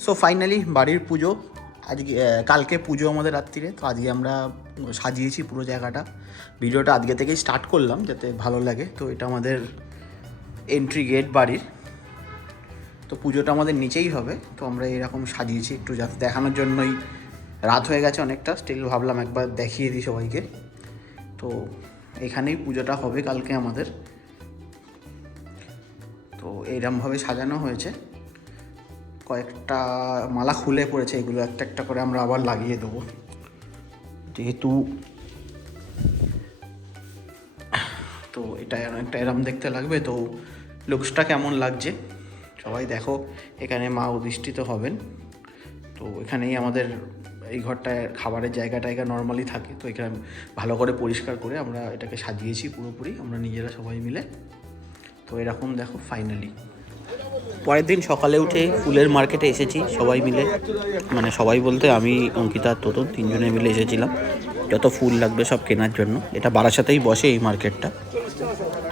So finally বাড়ির পুজো আজকে, কালকে পুজো আমাদের রাত্রিরে, তো আজকে আমরা সাজিয়েছি পুরো জায়গাটা। ভিডিওটা আজকে থেকেই স্টার্ট করলাম যাতে ভালো লাগে। তো এটা আমাদের এন্ট্রি গেট বাড়ির। তো পুজোটা আমাদের নিচেই হবে, তো আমরা এরকম সাজিয়েছি একটু যাতে দেখানোর জন্যই। রাত হয়ে গেছে অনেকটা, স্টিল ভাবলাম একবার দেখিয়ে দিই সবাইকে। তো এখানেই পুজোটা হবে কালকে আমাদের। তো এইরকমভাবে সাজানো হয়েছে, কয়েকটা মালা খুলে পড়েছে, এগুলো একটা একটা করে আমরা আবার লাগিয়ে দেবো, যেহেতু তো এটা অনেকটা এরম দেখতে লাগবে। তো লুকসটা কেমন লাগছে সবাই দেখো। এখানে মা অধিষ্ঠিত হবেন, তো এখানেই আমাদের এই ঘরটায় খাবারের জায়গাটা নর্মালি থাকে। তো এখানে ভালো করে পরিষ্কার করে আমরা এটাকে সাজিয়েছি পুরোপুরি আমরা নিজেরা সবাই মিলে। তো এরকম দেখো ফাইনালি। পরের দিন সকালে উঠে ফুলের মার্কেটে এসেছি সবাই মিলে, মানে সবাই বলতে আমি, অঙ্কিতা আর তোতন তিনজনে মিলে এসেছিলাম যত ফুল লাগবে সব কেনার জন্য। এটা বারাসাতেই বসে এই মার্কেটটা।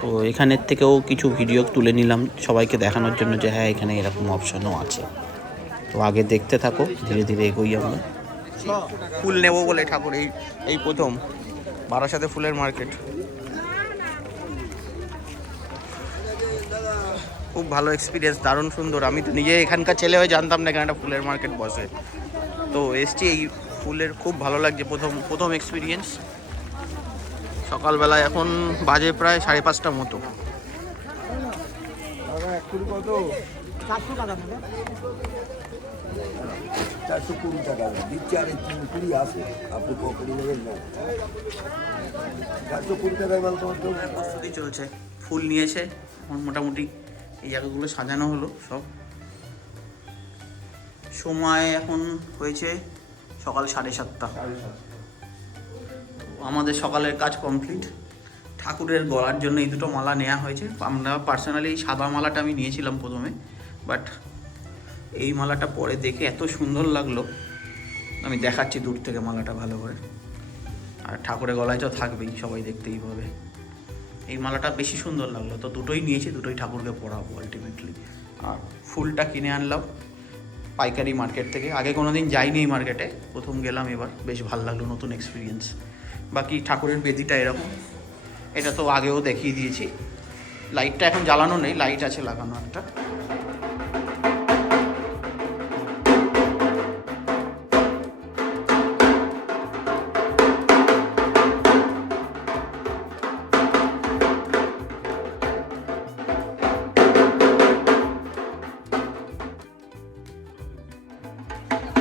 তো এখানের থেকেও কিছু ভিডিও তুলে নিলাম সবাইকে দেখানোর জন্য যে হ্যাঁ এখানে এরকম অপশানও আছে। তো আগে দেখতে থাকো, ধীরে ধীরে এগোই আমরা। ফুল নেব বলে ঠাকুর এই প্রথম বারাসাতে ফুলের মার্কেট। খুব ভালো এক্সপিরিয়েন্স, দারুণ সুন্দর। আমি তো নিজে এখানকার ছেলে হয়ে জানতাম না এখানে একটা ফুলের মার্কেট বসে। তো এসছি, এই ফুলের খুব ভালো লাগছে, প্রথম এক্সপিরিয়েন্স। সকালবেলায় এখন বাজে প্রায় 5:30 মতো। প্রস্তুতি চলছে, ফুল নিয়েছে এখন মোটামুটি এই জায়গাগুলো সাজানো হলো সব। সময় এখন হয়েছে সকাল 7:30। আমাদের সকালের কাজ কমপ্লিট। ঠাকুরের গলার জন্য এই দুটো মালা নেওয়া হয়েছে। আমরা পার্সোনালি সাদা মালাটা আমি নিয়েছিলাম প্রথমে, বাট এই মালাটা পরে দেখে এত সুন্দর লাগলো, আমি দেখাচ্ছি দূর থেকে মালাটা ভালো করে। আর ঠাকুরের গলায় তো থাকবেই, সবাই দেখতেই পাবে। এই মালাটা বেশি সুন্দর লাগলো, তো দুটোই নিয়েছি, দুটোই ঠাকুরকে পরাবো আলটিমেটলি। আর ফুলটা কিনে আনলাম পাইকারি মার্কেট থেকে। আগে কোনো দিন যাইনি এই মার্কেটে, প্রথম গেলাম এবার, বেশ ভালো লাগলো, নতুন এক্সপিরিয়েন্স। বাকি ঠাকুরের বেদিটা এরকম, এটা তো আগেও দেখিয়ে দিয়েছি। লাইটটা এখন জ্বালানো নেই, লাইট আছে লাগানো একটা।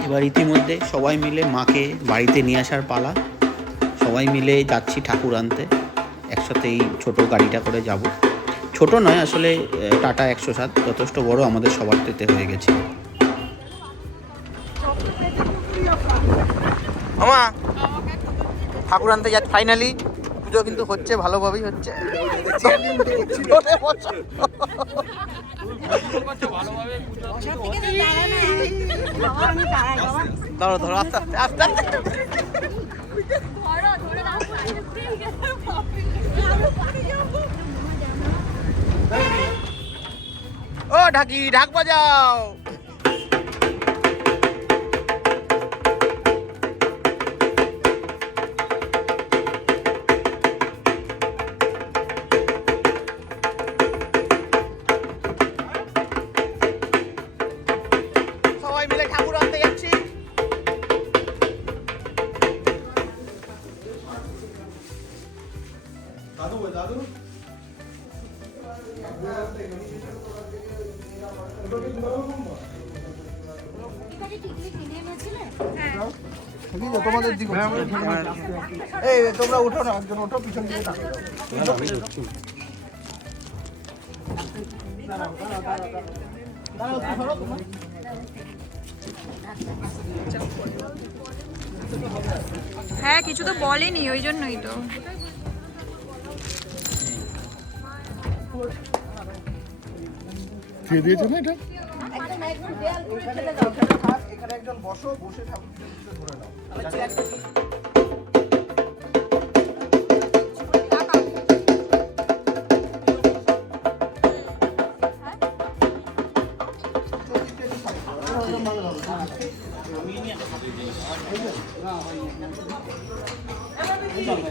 এবার ইতিমধ্যে সবাই মিলে মাকে বাড়িতে নিয়ে আসার পালা। সবাই মিলে যাচ্ছি ঠাকুর আনতে, একসাথে এই ছোটো গাড়িটা করে যাব। ছোট নয় আসলে, টাটা 107 যথেষ্ট বড়, আমাদের সবার তেতে হয়ে গেছে। আমা ঠাকুর আনতে যাচ্ছি ফাইনালি। পুজো কিন্তু হচ্ছে, ভালোভাবেই হচ্ছে। ধরো ধরো, আস্তে আস্তে আস্তে আস্তে। ও ঢাকি, ঢাক বাজাও। সবাই মিলে ঠাকুর আনতে যাচ্ছি। দাদু দাদু তোমাদের দিকে এই তোমরা উঠো না, একজন ওঠো, পিছন দিকে হ্যাঁ, কিছু তো বলেনি, ওই জন্যই তো। দিয়ে দিয়েছে না এটা? এখানে একজন বসো, বসে ঠাকুর ধরে নাও।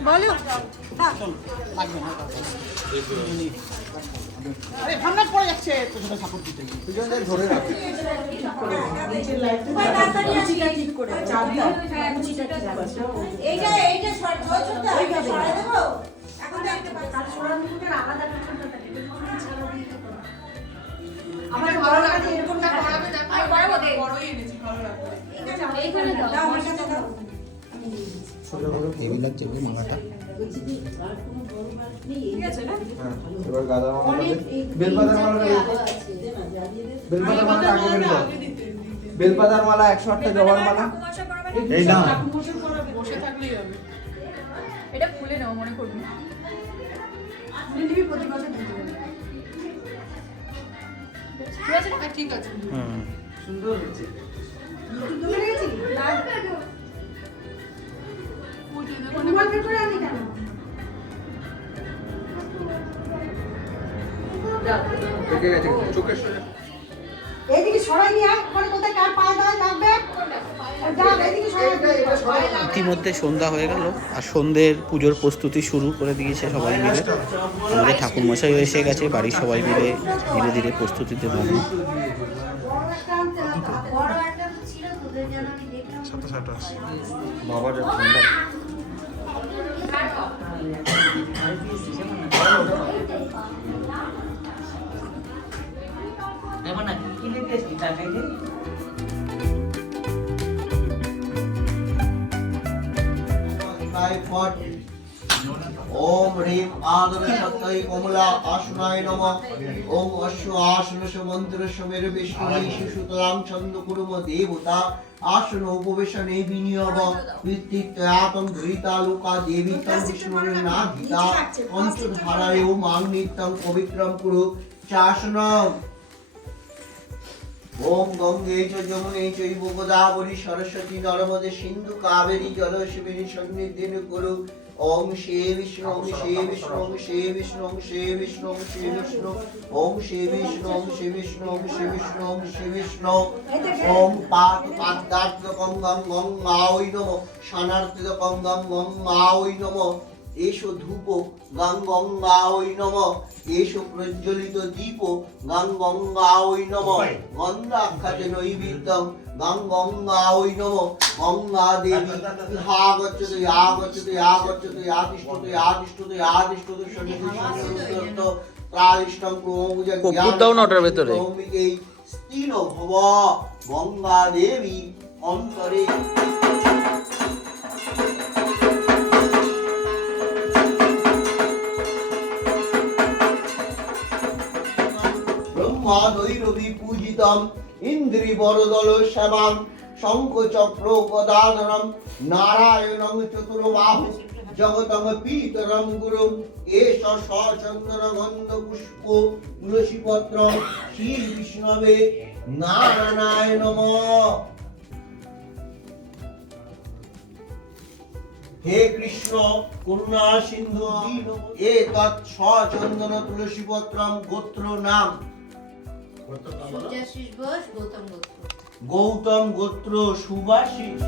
বলো আরে ঠান্ডা পড়ে যাচ্ছে তো সেটা সাপোর্ট দিতে দুজনে ধরে রাখো এইটা শর্ট ছোটটা সরাই দেবো এখন তো একটা কাজ সরানো মুখের আলাদা আমার ভালো লাগে এরকমটা করাবে দেখো আমি করাবো দে বড়ই এনেছি ভালো লাগবে এইখানে দাও আমার কাছে দাও ছোট বড় হেভি লাগছে ওই মালাটা ঠিক আছে না এবার গাঁদার মালা বেলপাতার মালা বেলপাতার মালা আগে বের কর বেলপাতার মালা 108টা জবার মালা এই না বসে থাকলেই হবে এটা খুলে নাও মনে করবি নিবি প্রতি বছর দিতে হবে ঠিক আছে না ঠিক আছে সুন্দর হচ্ছে তুমি রেখেছি লাগবে তো তোমার পেপারে আমি কেন দেখে গেছে চোখের সামনে এইদিকে সরাই নিয়ে আয় ওখানে কোথায় কার পায়ে দাঁড়ায় লাগবে যা এইদিকে সরাই ইতিমধ্যে সন্ধ্যা হয়ে গেল আর সন্ধ্যের পুজোর প্রস্তুতি শুরু করে দিয়েছে সবাই মিলে। আমাদের ঠাকুরমশাইও এসে গেছে, বাড়ির সবাই মিলে ধীরে ধীরে প্রস্তুতিতে মগ্ন। বড় একটা ছিল তোদের জন্য আমি দেখলাম বাবা যা ঠান্ডা ओम ह्रीं आदरशक्तये कमला आसनाय नमः ओम अश्व आसनस्य मन्त्रस्य मेरे विष्णुये शिशुतलां छन्दकुरुम देवता आसन उपवेशने विनियोग वित्तित्यातं धृतालुका देवी तं विष्णुर्नाधिता पंचधाराय मां नित्यं पवित्रं कुरु चासनम् ओम गंगे च यमुने चैव गोदावरी सरस्वती नर्मदे सिंधु कावेरी जलस्मिन् सन्निधिं कुरु ओम श्री विष्णु ओम श्री विष्णु ओम श्री विष्णु ओम श्री विष्णु ओम श्री विष्णु ओम श्री विष्णु ओम श्री विष्णु ओम श्री विष्णु ओम श्री विष्णु ओम पाद पादार्थ गंगं गंगाय नमः शनार्थ गंगं गंगाय नमः एषो धूप गंगाय नमः एषो प्रज्वलित दीप गंगाय नमः गन्धाक्षते नैवेद्यं गंगाय नमः गंगा देवी आगच्छतु आगच्छतु आगच्छतु आदिष्टतु आदिष्टतु आदिष्टतु सन्निधिं प्रालिष्टं क्रोमुज কর্পূরটাও না ওটার ভেতরে। স্তিল ভব গঙ্গা দেবী অন্তরে ব্রহ্মাদৈরবি পূজিতম ইন্দ্রি বরদল সেবাম শঙ্খ চক্র গদাধরম নারায়ণং চতুর্বাহু জগতং পীতরম গুরুম এষ সচন্দন গন্ধ পুষ্প তুলসী পত্র শ্রী বিষ্ণবে নারায়ণায় নমঃ। হে কৃষ্ণ করুণা সিন্ধু এ তৎ সচন্দন তুলসী পত্রম গোত্র নাম সূর্যাশিস ঘোষ গৌতম গোত্র গৌতম গোত্র সুবাসিস।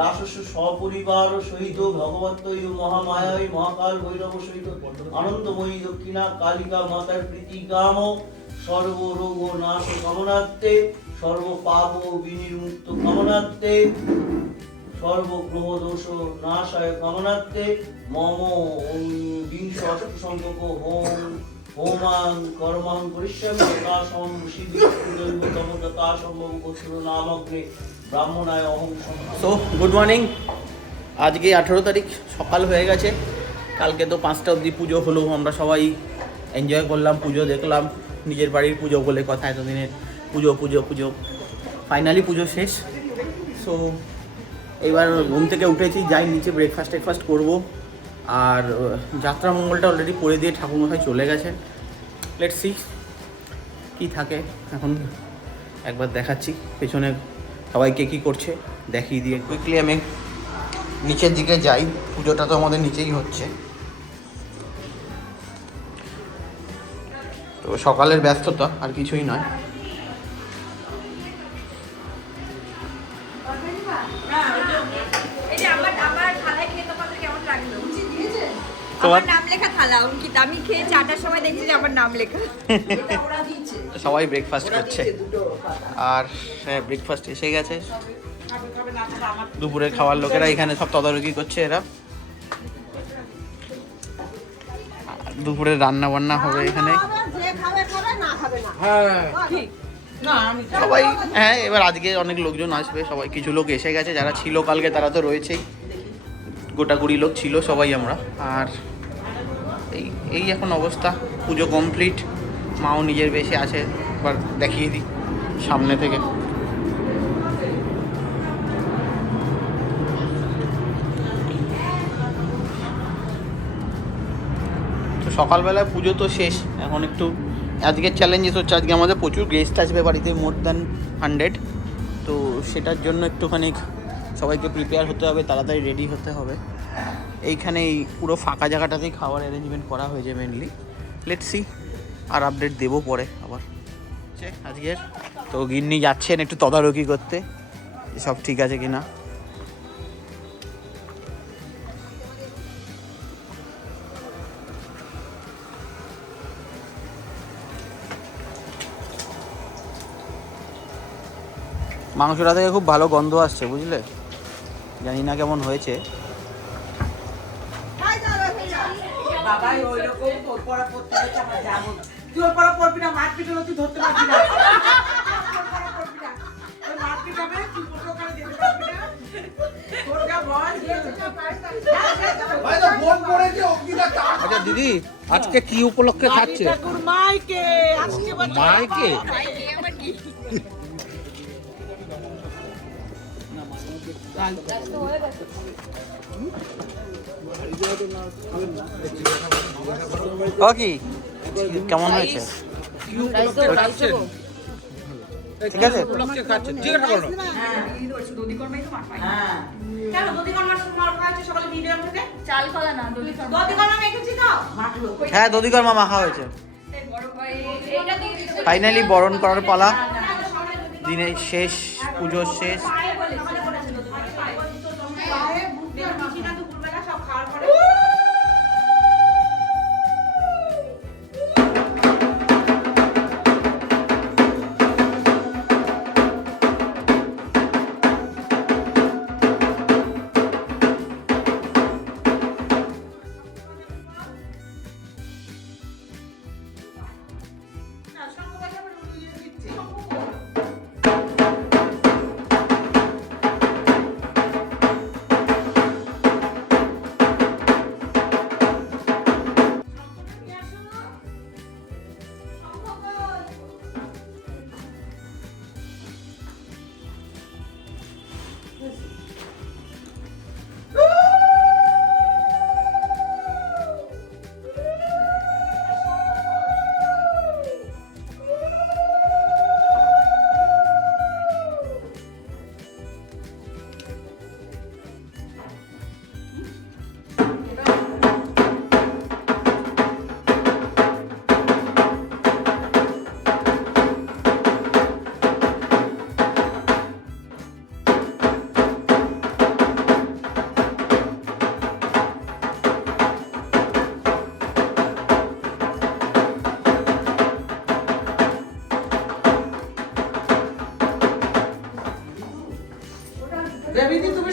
দাসস্য সপরিবার সহিত ভগবন্তৈ মহামায়াই মহাকাল ভৈরব সহিত আনন্দময়ী দক্ষিণা কালিকা মাতার প্রীতিকাম সর্বরোগ নাশ কামনার্থে সর্ব পাপ বিনির্মুক্ত কামনার্থে সর্বগ্রহ দোষ নাশায় কামনার্থে মম বিংশ অষ্ট সংখ্যক হোমাং কর্মাং করিষ্যামি যথাসম্ভব শিবিতম তথা সম্ভব গোত্র নামগ্রে ব্রাহ্মণায় অহং সো গুড মর্নিং। আজকে 18 তারিখ সকাল হয়ে গেছে। কালকে তো 5টা অবধি পুজো হলো, আমরা সবাই এনজয় করলাম, পুজো দেখলাম, নিজের বাড়ির পুজো বলে কথা, এতদিনে পুজো পুজো পুজো, ফাইনালি পুজো শেষ। সো এবার ঘুম থেকে উঠেছি, যাই নিচে ব্রেকফাস্ট করবো। আর যাত্রা মঙ্গলটা অলরেডি পড়ে দিয়ে ঠাকুরমশাই চলে গেছেন। লেটস সি কী থাকে, এখন একবার দেখাচ্ছি পেছনে সবাইকে কী করছে দেখিয়ে দিয়ে। কুইকলি আমি নিচের দিকে যাই, পুজোটা তো আমাদের নিচেই হচ্ছে। তো সকালের ব্যস্ততা আর কিছুই নয়। এই যে আমার থালায় খেয়ে তোমাদের কেমন লাগলো? তোমার আমার নাম লেখা থালা অঙ্কিত, আমি খেয়ে 4টার সময় দেখছি যে আমার নাম লেখা। সবাই ব্রেকফাস্ট করছে, আর ব্রেকফাস্ট এসে গেছে। দুপুরে খাওয়ার লোকেরা এখানে সব তদারকি করছে। এরা দুপুরে রান্না বান্না হবে এখানে সবাই। হ্যাঁ, এবার আজকে অনেক লোকজন আসবে, সবাই কিছু লোক এসে গেছে, যারা ছিল কালকে তারা তো রয়েছেই, গোটা 20 লোক ছিল সবাই আমরা। আর এই এখন অবস্থা, পুজো কমপ্লিট, মাও নিজের বেশে আছে। এবার দেখিয়ে দিই সামনে থেকে। তো সকালবেলায় পুজো তো শেষ, এখন একটু আজকের চ্যালেঞ্জেস হচ্ছে, আজকে আমাদের প্রচুর গেস্ট আসবে বাড়িতে, মোর দ্যান 100। তো সেটার জন্য একটুখানি সবাইকে প্রিপেয়ার হতে হবে, তাড়াতাড়ি রেডি হতে হবে। এইখানে এই পুরো ফাঁকা জায়গাটাতেই খাওয়ার অ্যারেঞ্জমেন্ট করা হয়েছে মেনলি। লেটস সি, আর আপডেট দেবো পরে আবার। আজকের তো গিন্নি যাচ্ছেন একটু তদারকি করতে, সব ঠিক আছে কিনা। মাংসটা থেকে খুব ভালো গন্ধ আসছে, বুঝলে, জানি না কেমন হয়েছে। বাবাই ওইরকম তোর পড়া পড়তে হচ্ছে, আমরা যাবো। তুই ওর পড়া পড়বি না, মারপিট হলো তুই ধরতে পারবি না। ওই মারপিট হবে, তুই ওখানে যেতে পারবি না। তোর যা ভয়, আচ্ছা দিদি, আজকে কি উপলক্ষে খাচ্ছে? মাইকে আজকে মাইকে ও কি কেমন হয়েছে? ঠিক আছে, হ্যাঁ দধিকর মা মাখা হয়েছে। ফাইনালি বরণ করার পালা, দিনের শেষ, পুজোর শেষ।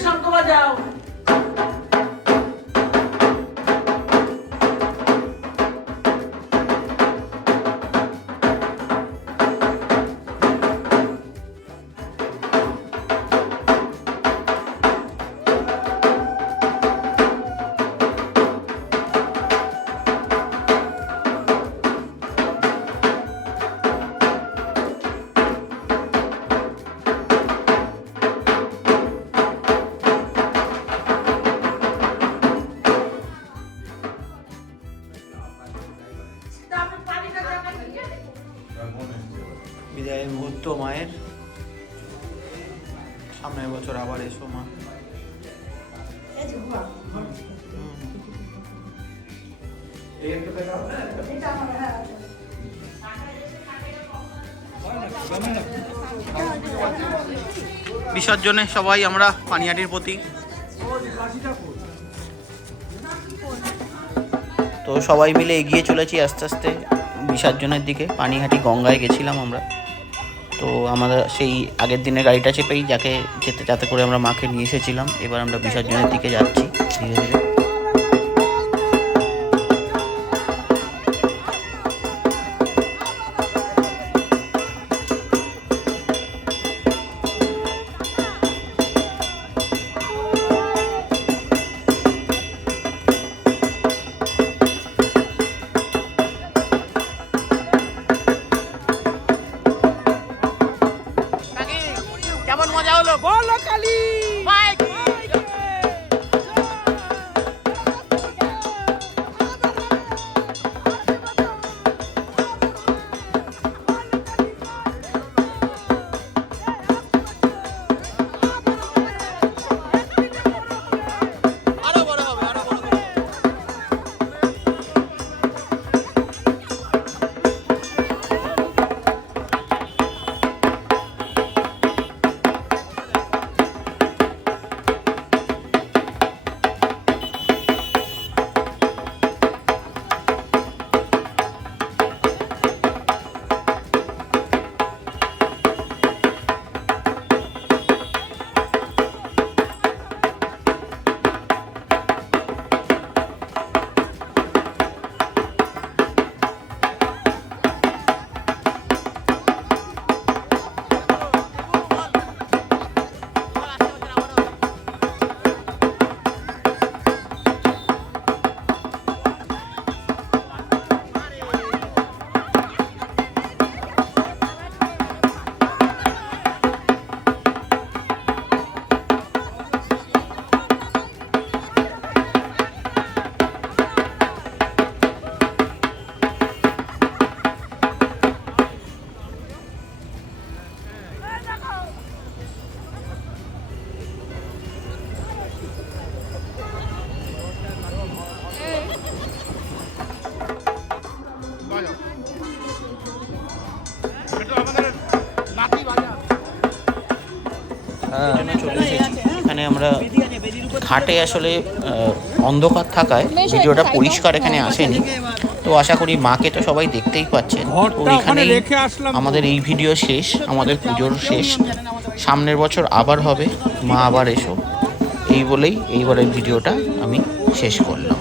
শঙ্খ বাজাও। বিদায়ের মুহূর্ত মায়ের। সামনের বছর আবার এসো মা। বিসর্জনে সবাই আমরা পানিহাটির প্রতি। তো সবাই মিলে এগিয়ে চলেছি আস্তে আস্তে বিসর্জনের দিকে। পানিহাটি গঙ্গায় গেছিলাম আমরা। তো আমরা সেই আগের দিনের গাড়িটা চেপেই যাতে করে আমরা মাকে নিয়ে এসেছিলাম। এবার আমরা বিসর্জনের দিকে যাচ্ছি ধীরে ধীরে। কেমন মজা হলো বলো কালী। চলে এসেছি এখানে আমরা ঘাটে। আসলে অন্ধকার থাকায় ভিডিওটা পরিষ্কার এখানে আসেনি। তো আশা করি মাকে তো সবাই দেখতেই পাচ্ছেন। তো এখানে আমাদের এই ভিডিও শেষ, আমাদের পুজোর শেষ। সামনের বছর আবার হবে, মা আবার এসো, এই বলেই এইবারের ভিডিওটা আমি শেষ করলাম।